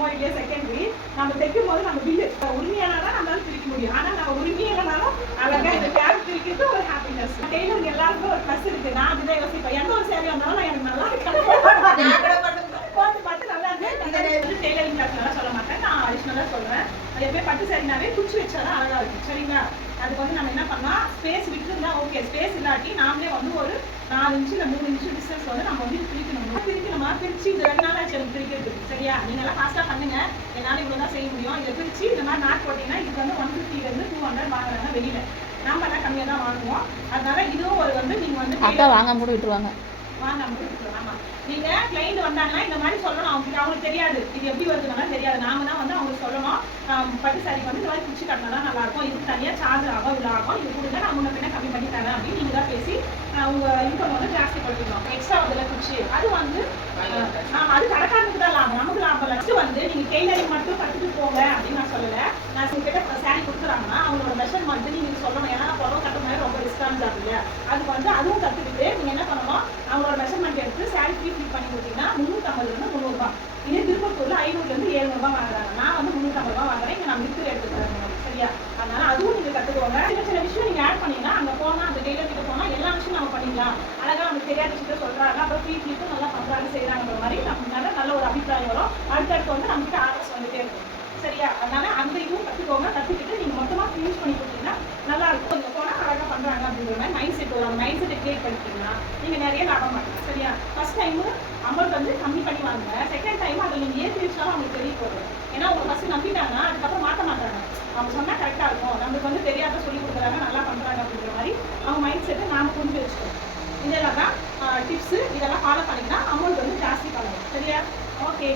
பண்ணமோ இல்லையா செகண்டரி. நம்ம தைக்கும் போது நம்ம பில்லு உரிமையானாலும் நம்மளால பிரிக்க முடியும். ஆனா நம்ம உரிமையானாலும் அழகா இந்த கேப் பிரிக்கிறது ஒரு ஹாப்பினஸ். டெய்லருக்கு எல்லாருக்கும் ஒரு ப்ளஸ் இருக்கு. நான் அதுதான் யோசிப்பேன். எந்த ஒரு சேவை வந்தாலும் எனக்கு நல்லா பார்த்து நல்லா இருக்கு. டெய்லரிங் கிளாஸ்னால சொல்ல மாட்டேன், நான் அடிஷ்னலா சொல்றேன். அது எப்பயும் பட்டு சேரினாவே குச்சி வச்சாதான் அழகா இருக்கும். சரிங்களா? அதுக்கு வந்து நம்ம என்ன பண்ணலாம், ஸ்பேஸ் விட்டுருந்தா ஓகே, ஸ்பேஸ் இல்லாட்டி நாமளே வந்து ஒரு 4 இன்ச்சு இல்லை 3 இன்ச்சு டிஸ்டன்ஸ் வந்து நம்ம வந்து பிரிக்கணுமா. பிரிச்சு இது 2 நாள் ஆச்சு எனக்கு பிரிக்கிறதுக்கு. சரியா? நீங்க எல்லாம் ஃபாஸ்டா பண்ணுங்க. என்னால இவ்வளவுதான் செய்ய முடியும். இதை பிரிச்சு இந்த மாதிரி நாட் போட்டீங்கன்னா இதுக்கு வந்து 150 to 200 வாங்குறாங்க வெளியில. நாம எல்லாம் கம்மியா தான் வாங்குவோம். அதனால இதுவும் ஒரு வந்து நீங்க வந்து அக்கா வாங்காம கூட விட்டுருவாங்க. ஆமா, நீங்க கிளைண்ட் வந்தாங்கன்னா இந்த மாதிரி சொல்லணும். அவங்களுக்கு தெரியாது இது எப்படி வருதுனால தெரியாது. நாம தான் வந்து அவங்களுக்கு சொல்லணும், பட்டு சாரி வந்து இந்த மாதிரி குச்சி கட்டினா தான் நல்லா இருக்கும், இதுக்கு தனியா சார்ஜ் ஆகும், இவ்வளோ ஆகும், இது கொடுங்க, நான் முன்ன பின்ன கம்மி பண்ணி தரேன் அப்படின்னு நீங்க தான் பேசி உங்க இன்கம் வந்து ஜாஸ்தி பண்ணிக்கணும். எக்ஸ்ட்ரா வந்து குச்சி அது வந்து அது கடைக்காரனுக்கு தான் லாபம், நமக்கு லாபம். நெக்ஸ்ட் வந்து நீங்க டெய்லரிங் மட்டும் கற்றுட்டு போங்க அப்படின்னு நான் சொல்லலை. நான் உங்ககிட்ட சாரி கொடுக்குறாங்கன்னா அவங்களோட மெஷர்மெண்ட் நீங்க சொல்லணும். ஏன்னா புடவை கட்டுற மாதிரி ரொம்ப ரிஸ்கான ஜாப் இல்லை. அதுக்கு வந்து அதுவும் கற்றுக்கிட்டு நீங்க என்ன பண்ணணும், அவங்களோட மெஷர்மெண்ட் எடுத்து சாரி ஃபில் பண்ணி கொடுத்தீங்கன்னா 350 300 ரூபாய். இதே திருப்பத்தூர்ல 500 700 ரூபாய் வாங்குறாங்க. நான் வந்து 350 ரூபாய் வாங்குறேன். இங்க நான் வித்து எடுத்துக்கிறேன். சரியா? அதனால அதுவும் நீங்க கத்துக்கோங்க. சின்ன சின்ன விஷயம் நீங்க ஆட் பண்ணீங்கன்னா அங்க போனா அந்த டெய்லர் கிட்ட போனா எல்லா விஷயம் நம்ம பண்ணிக்கலாம். அழகா நமக்கு தெரியாத விஷயத்த சொல்றாங்க, அப்புறம் ஃபிளிப்பும் நல்லா பண்றாங்க செய்யறாங்கிற மாதிரி நமக்கு நல்ல ஒரு அபிப்பிராயம் வரும். அடுத்தடுத்து வந்து நமக்கு ஆர்டர்ஸ் வந்துட்டே இருக்கும். சரியா? அதனால அந்த இதுவும் கத்துக்கோங்க. கத்துக்கிட்டு நீங்க மொத்தமா ஃபினிஷ் பண்ணி கொடுத்தீங்கன்னா நல்லா இருக்கும். இங்க போனா அழகா பண்றாங்க அப்படிங்கிற மாதிரி மைண்ட் செட் வரும். அந்த மைண்ட் செட்டை கிரியேட் பண்ணிட்டீங்கன்னா நீங்க நிறைய லாபம் பண்ணலாம். சரியா? ஃபர்ஸ்ட் டைம் அமௌண்ட் வந்து கம்மி பண்ணி வாங்க. செகண்ட் டைம் அதில் நீங்க ஏற்றி வச்சாலும் அவங்களுக்கு தெரிய போகுது. ஏன்னா அவங்க ஃபர்ஸ்ட் நம்பிட்டாங்கன்னா அதுக்கப்புறம் மாற்ற மாட்டாங்க. அவங்க சொன்னா கரெக்டா இருக்கும், நம்மளுக்கு வந்து தெரியாத சொல்லி கொடுக்குறாங்க, நல்லா பண்றாங்க அப்படிங்கிற மாதிரி அவங்க மைண்ட் செட்டை நாம புரிஞ்சு வச்சுக்கணும். இதெல்லாம் தான் டிப்ஸ். இதெல்லாம் ஃபாலோ பண்ணிங்கன்னா அமௌண்ட் வந்து ஜாஸ்தி பண்ணலாம். சரியா? ஓகே.